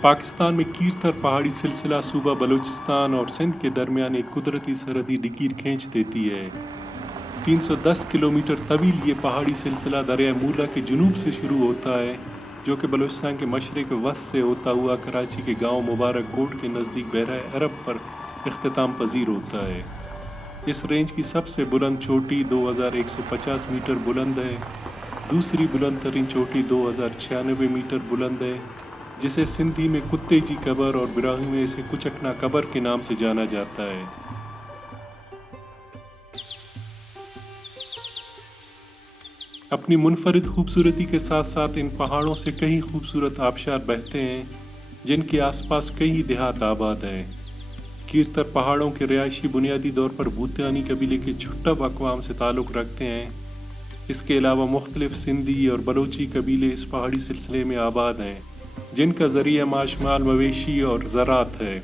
पाकिस्तान में कीरथर पहाड़ी सिलसिला सूबा बलूचिस्तान और सिंध के दरमियान एक कुदरती सरहदी लकीर खींच देती है। 310 किलोमीटर तवील ये पहाड़ी सिलसिला दरिया मूला के जुनूब से शुरू होता है, जो कि बलूचिस्तान के मशरक़ वस्त से होता हुआ कराची के गांव मुबारक कोट के नज़दीक बहरा अरब पर इख्तिताम पजीर होता है। इस रेंज की सबसे बुलंद चोटी 2150 मीटर बुलंद है। दूसरी बुलंद तरीन चोटी 2096 मीटर बुलंद है, जिसे सिंधी में कुत्ते जी कबर और बिराही में इसे कुचकना कबर के नाम से जाना जाता है। अपनी मुनफरिद खूबसूरती के साथ साथ इन पहाड़ों से कई खूबसूरत आबशार बहते हैं, जिनके आसपास कई देहात आबाद हैं। कीरथर पहाड़ों के रिहायशी बुनियादी तौर पर भूतानी कबीले के छुट्टब अक़वाम से ताल्लुक़ रखते हैं। इसके अलावा मुख्तलिफ सिंधी और बलोची कबीले इस पहाड़ी सिलसिले में आबाद हैं, जिनका ज़रिया माश माल मवेशी और ज़राअत है।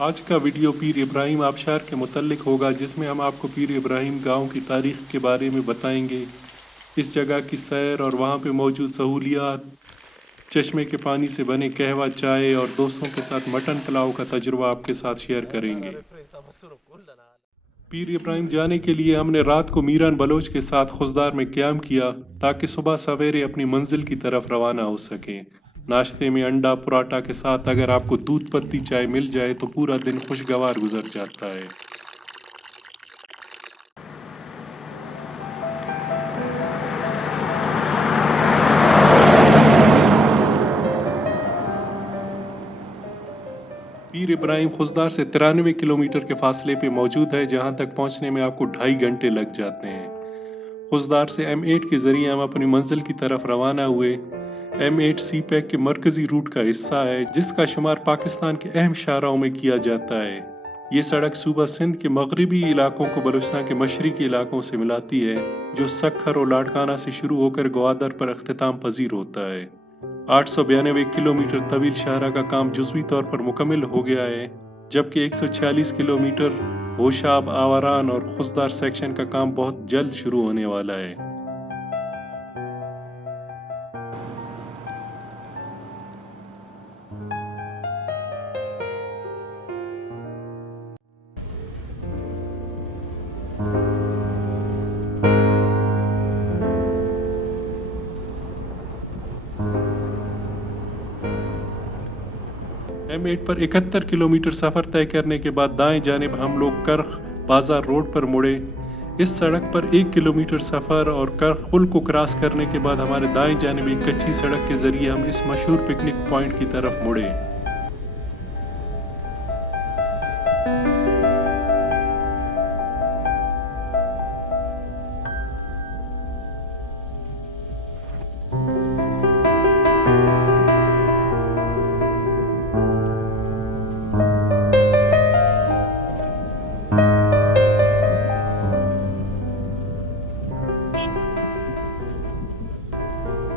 आज का वीडियो पीर इब्राहिम आबशार के मुतल्लिक होगा, जिसमें हम आपको पीर इब्राहिम गांव की तारीख़ के बारे में बताएंगे, इस जगह की सैर और वहां पे मौजूद सहूलियात, चश्मे के पानी से बने कहवा चाय और दोस्तों के साथ मटन पुलाव का तजुर्बा आपके साथ शेयर करेंगे। पीर इब्राहिम जाने के लिए हमने रात को मीरान बलोच के साथ खुशदार में क़याम किया, ताकि सुबह सवेरे अपनी मंजिल की तरफ रवाना हो सकें। नाश्ते में अंडा पराठा के साथ अगर आपको दूध पत्ती चाय मिल जाए तो पूरा दिन खुशगवार गुजर जाता है। पीर इब्राहिम खुशदार से 93 किलोमीटर के फासले पे मौजूद है, जहां तक पहुंचने में आपको 2.5 घंटे लग जाते हैं। खुशदार से M8 के ज़रिए हम अपनी मंजिल की तरफ रवाना हुए। M8 सी पैक के मरकज़ी रूट का हिस्सा है, जिसका शुमार पाकिस्तान के अहम शाहराओं में किया जाता है। ये सड़क सूबा सिंध के मगरबी इलाकों को बलूचिस्तान के मशरक़ी इलाकों से मिलाती है, जो सखर और लाड़काना से शुरू होकर ग्वादर पर इख्तिताम पजीर होता है। 892 किलोमीटर तवील शाहरा का काम जुज़वी तौर पर मुकम्मल हो गया है, जबकि 146 किलोमीटर होशाब, आवारान और खुशदार सेक्शन का काम बहुत जल्द शुरू होने वाला है। M8 पर 71 किलोमीटर सफ़र तय करने के बाद दाएं जानिब हम लोग करख बाजार रोड पर मुड़े। इस सड़क पर 1 किलोमीटर सफ़र और करख पुल को क्रॉस करने के बाद हमारे दाएं जानिब एक कच्ची सड़क के ज़रिए हम इस मशहूर पिकनिक पॉइंट की तरफ मुड़े।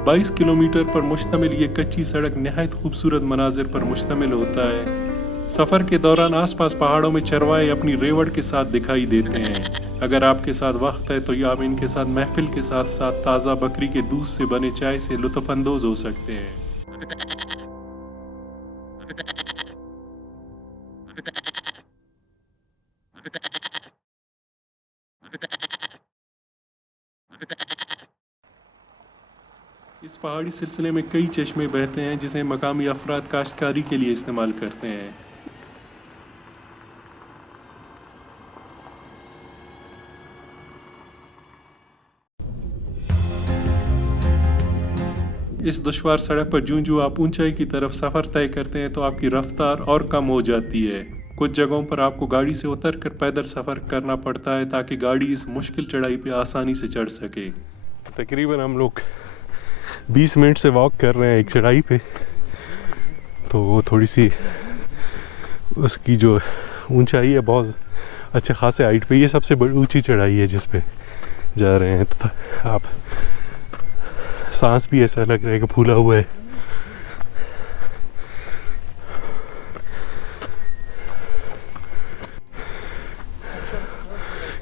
बाईस किलोमीटर पर मुश्तमिल ये कच्ची सड़क नहायत खूबसूरत मनाजिर पर मुश्तमिल होता है। सफ़र के दौरान आसपास पहाड़ों में चरवाहे अपनी रेवड़ के साथ दिखाई देते हैं। अगर आपके साथ वक्त है तो आप इनके साथ महफिल के साथ साथ ताज़ा बकरी के दूध से बने चाय से लुत्फ़अंदोज़ हो सकते हैं। इस पहाड़ी सिलसिले में कई चश्मे बहते हैं, जिसे मकामी अफराद काश्तकारी के लिए इस्तेमाल करते हैं। इस दुश्वार सड़क पर जूं आप ऊंचाई की तरफ सफ़र तय करते हैं तो आपकी रफ्तार और कम हो जाती है। कुछ जगहों पर आपको गाड़ी से उतरकर पैदल सफ़र करना पड़ता है, ताकि गाड़ी इस मुश्किल चढ़ाई पे आसानी से चढ़ सके। तकरीबन हम लोग 20 मिनट से वॉक कर रहे हैं एक चढ़ाई पे, तो वो थोड़ी सी उसकी जो ऊंचाई है बहुत अच्छे खासे हाइट पे, ये सबसे बड़ी ऊंची चढ़ाई है जिस पे जा रहे हैं। तो आप सांस भी ऐसा लग रहा है कि फूला हुआ है।